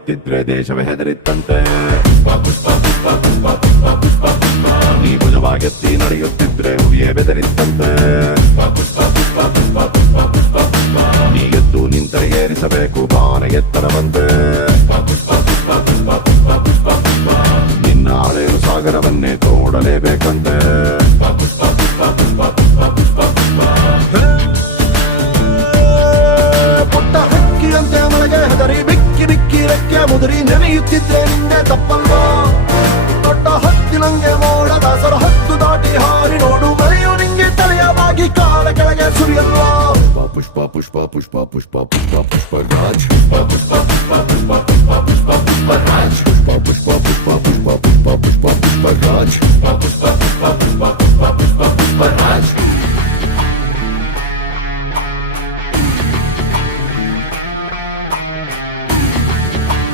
ತಿದ್ರೆ ದೇಶವೇ ಹೆದರಿತ್ತಂತೆ ನೀ ಭುಜವಾಗೆತ್ತಿ ನಡೆಯುತ್ತಿದ್ರೆ ಹುಲಿಯೇ ಬೆದರಿತ್ತಂತೆ ನೀಗೆದ್ದು ನಿಂತರೆ ಏರಿಸಬೇಕು ಬಾಣ ಎತ್ತರವಂತೆ ನಿನ್ನ ಆಳೇರು ಸಾಗರವನ್ನೇ ತೋಡಲೇಬೇಕಂತೆ ಪುಟ್ಟ ಹಕ್ಕಿಯಂತೆ ಮಳೆಗೆ ಹೆದರಿ ಬಿಕ್ಕಿ ಬಿಕ್ಕಿ ರೆಕ್ಕೆ ಮುದುರಿ ನೆನೆಯುತ್ತಿದ್ರೆ ನಿಂದೆ ತಪ್ಪಲ್ವಾ ದೊಡ್ಡ ಹತ್ತಿನಂಗೆ ಮೋಡ ದಾಸರ ಹತ್ತು ದಾಟಿ ಹಾರಿ ನೋಡು ಮಳೆಯು ನಿಂಗೆ ತಲೆಯ ಬಾಗಿ ಕಾಲ ಕೆಳಗೆ ಸುರಿಯಲ್ವಾ ಪುಷ್ಪ ಪುಷ್ಪ ಪುಷ್ಪ ಪುಷ್ಪ ಪುಷ್ಪ ಪುಷ್ಪ ರಾಜ್